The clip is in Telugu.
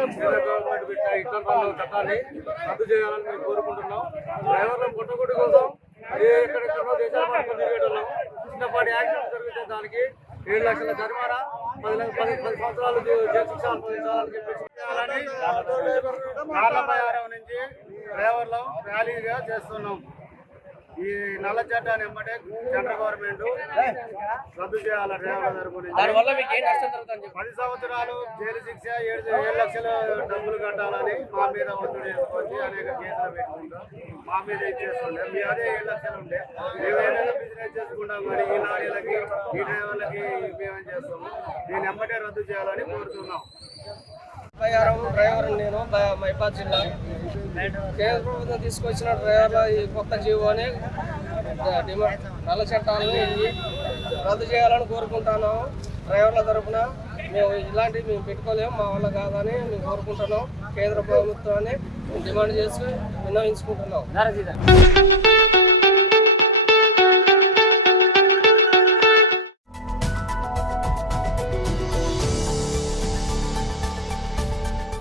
గవర్నమెంట్ పెట్టిన ఇతర పనుల చట్టాన్ని రద్దు చేయాలని మేము కోరుకుంటున్నాం. డ్రైవర్ల పుట్టగొట్టు కోసం ఎక్కడెక్కడో దేశాల పట్టుకుని తిరిగేటోళ్ళం. చిన్నపాటి యాక్సిడెంట్ జరిగితే దానికి 7 లక్షల జరిమానా, 10 సంవత్సరాలు జైలు శిక్ష అనుభవించాలని చెప్పేసి కార్లపై నుంచి డ్రైవర్లు ర్యాలీగా చేస్తున్నాం. ఈ నల్ల చట్టాన్ని వెంబడే సెంట్రల్ గవర్నమెంట్ రద్దు చేయాలి. డ్రైవర్ల తరపు నుంచి 10 సంవత్సరాలు జైలు శిక్ష, 7 లక్షల డబ్బులు కట్టాలని మా మీద ఒత్తిడి వేసుకొని అనేక కేసులు పెట్టుకుంటాం. మా మీద ఇచ్చేస్తుండే మీ అదే 7 లక్షలు ఉండే మేము ఏదైనా బిజినెస్ చేసుకుంటాం. మరి ఈ లారీలకి ఈ డ్రైవర్లకి మేమేం చేస్తాము. దీన్ని వెంబడే రద్దు చేయాలని కోరుతున్నాం. డ్రైవర్ నేను మైబాద్ జిల్లా. కేంద్ర ప్రభుత్వం తీసుకొచ్చిన డ్రైవర్ల ఈ కొత్త జీవోని నల్ల చట్టాలని రద్దు చేయాలని కోరుకుంటున్నాం. డ్రైవర్ల తరఫున మేము ఇలాంటివి మేము పెట్టుకోలేము, మా వల్ల కాదని మేము కోరుకుంటున్నాం. కేంద్ర ప్రభుత్వాన్ని డిమాండ్ చేసి విన్నవించుకుంటున్నాం.